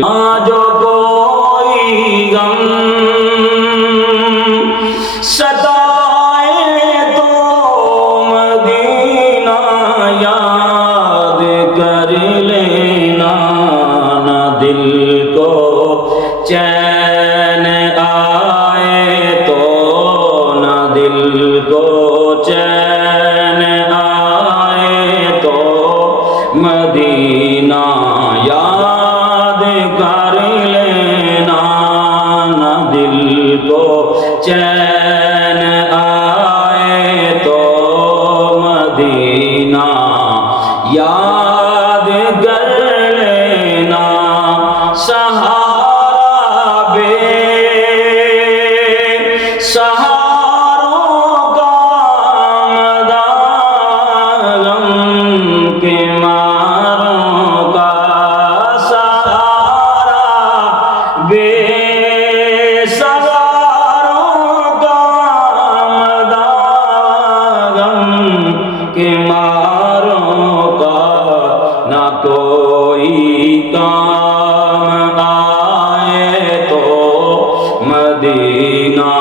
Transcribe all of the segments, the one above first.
जो कोई गम सताए तो मदीना याद कर लेना, न दिल को चैन आए तो, न दिल को चैन आए तो मदीना याद कर लेना, न दिल को चैन आए तो मदीना याद कर लेना। सहारा बे सहारों का मदागम के मारों का सहारा बे सहारों का मदागम के मारों का ना कोई काम आए तो मदीना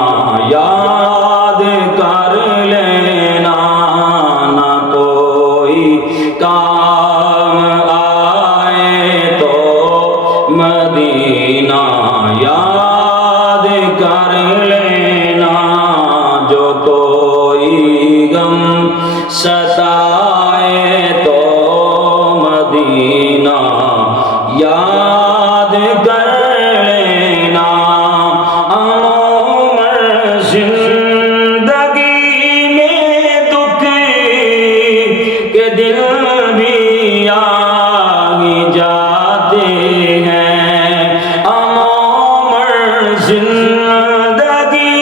याद कर लेना, ना कोई काम आए तो मदीना याद कर लेना। जो कोई गम सताए तो मदीना याद कर लेना। अमूमन जिंदगी में दुख के दिल भी आ ही जाते हैं, अमूमन जिंदगी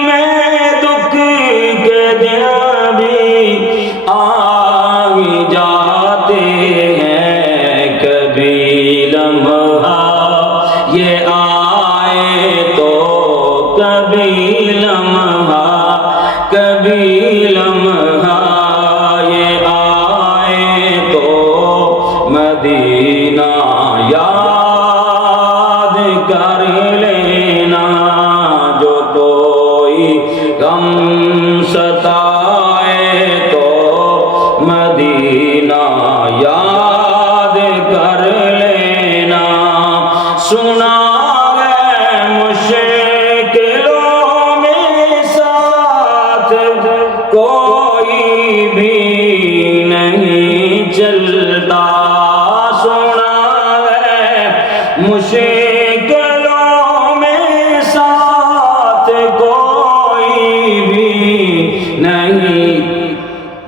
में दुख के दिल भी आ ही जाते हैं। कभी लम्हा ये आए तो, कभी लम्हा ये आए तो मदीना याद कर लेना। जो कोई गम सताए तो मदीना याद कर लेना। सुना है मुश्किलों में साथ कोई भी नहीं चलता, सुना है मुश्किलों में साथ कोई भी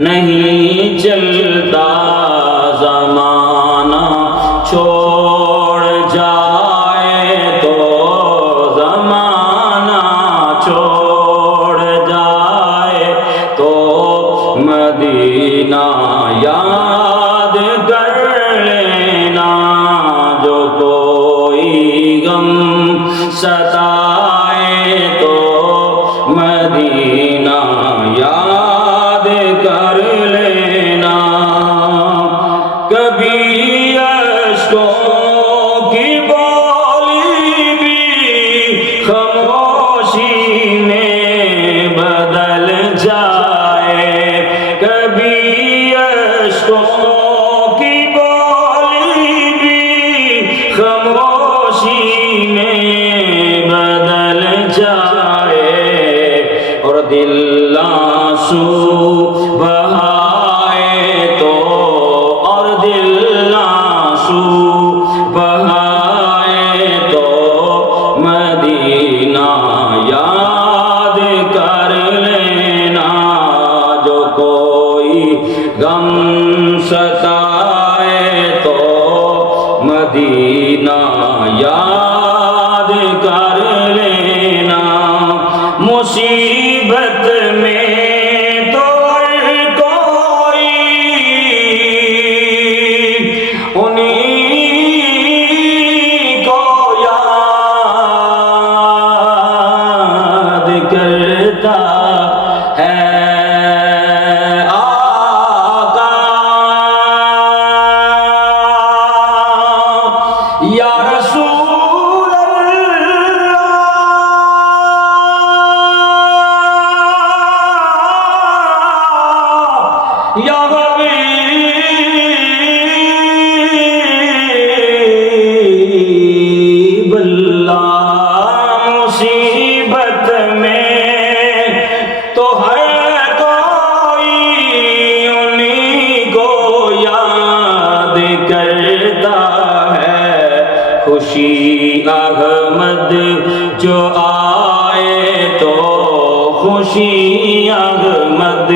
नहीं चलता। ज़माना छोड़ जाए तो, ज़माना छोड़ जाए तो मदीना याद कर लेना। जो कोई गम सताए तो मदीना याद कर लेना। कभी अश्कों की बोली भी खामोशी में बदल जाए, कभी अश्कों की बोली भी खामोशी में बदल जाए, और दिल आंसू बहाए तो, और दिल आंसू बहाए तो मदीना याद कर लेना। जो कोई गम सताए तो मदीना याद कर लेना। मुसीबत में तो خوشی احمد جو آئے تو خوشی احمد